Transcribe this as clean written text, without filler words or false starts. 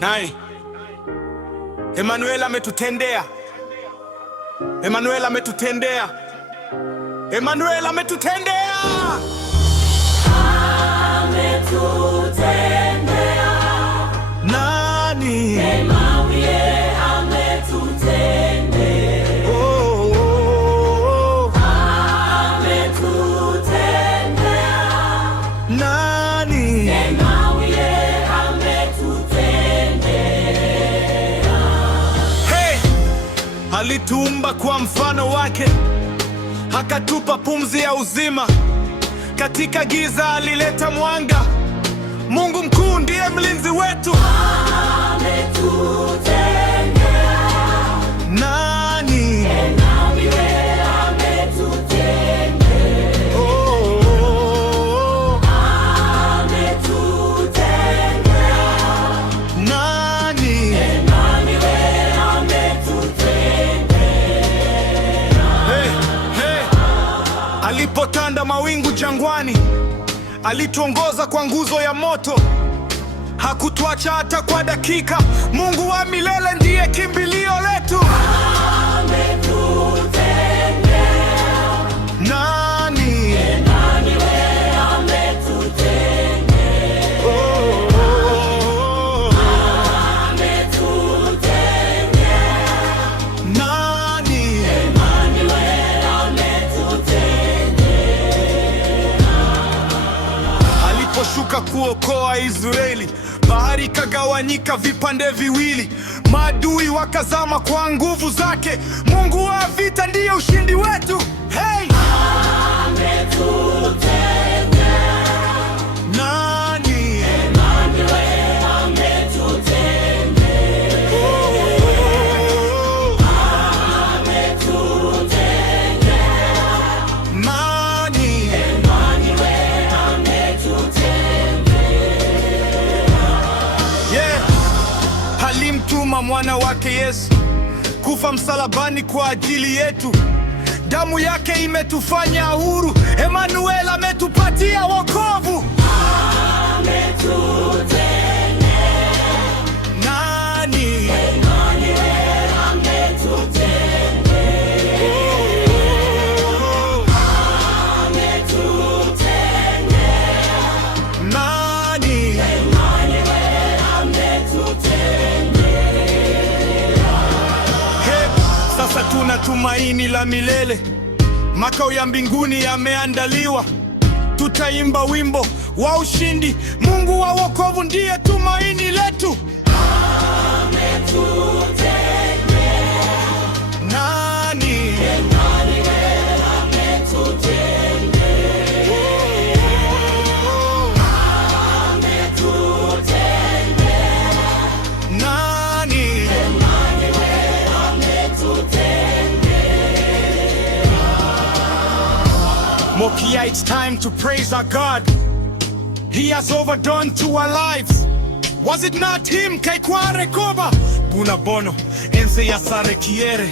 Nai, Emmanuel ametutendea. Emmanuel ametutendea. Emmanuel ametutendea. Ametutendea. Nani? Emmanuel ametutendea. Oh, oh, oh. Ametutendea. Nani? Emmanuel ametutendea. Hey! Alituumba kwa mfano wake, akatupa pumzi ya uzima. Katika giza alileta mwanga. Mungu mkuu ndiye mlinzi wetu. Ametutendea. Nani? Emmanuel ametutendea. Oh, oh, oh. Ametutendea. Nani? Emmanuel ametutendea. Hey, hey. Alipotanda mawingu jangwani, alituongoza kwa nguzo ya moto. Hakutuacha hata kwa dakika. Mungu wa milele ndiye kimbilio letu. Ametutendea. Nani? Emmanuel ametutendea. Oh, oh, oh. Ametutendea. Nani? Emmanuel ametutendea. Aliposhuka kuokoa Israeli, bahari ikagawanyika vipande viwili. Maadui wakazama kwa nguvu zake. Mungu wa vita ndiye ushindi wetu. Hey! Ametutendea. Nani? Emmanuel ametutendea. Oh, oh, oh. Ametutendea. Nani? Emmanuel ametutendea. Yeah. Alimtuma mwana wake Yesu kufa msalabani kwa ajili yetu. Damu yake imetufanya huru. Emmanuel ametupatia wokovu. Ametutendea. Nani? Emmanuel ametutendea. Oh, Ametutendea. nani? Emmanuel ametutendea. Hey, sasa tuna tumaini la milele. Makao ya mbinguni yameandaliwa. Tutaimba wimbo wa ushindi. Mungu wa wokovu ndiye tumaini letu. Ametutendea. Nani? Emmanuel ametutendea. Oh, Ametutendea. nani? Emmanuel ametutendea. Mokia, it's time to praise our God. He has overdone to our lives. Was it not him? Kaikware koba Buna bono Ense ya sare kiere.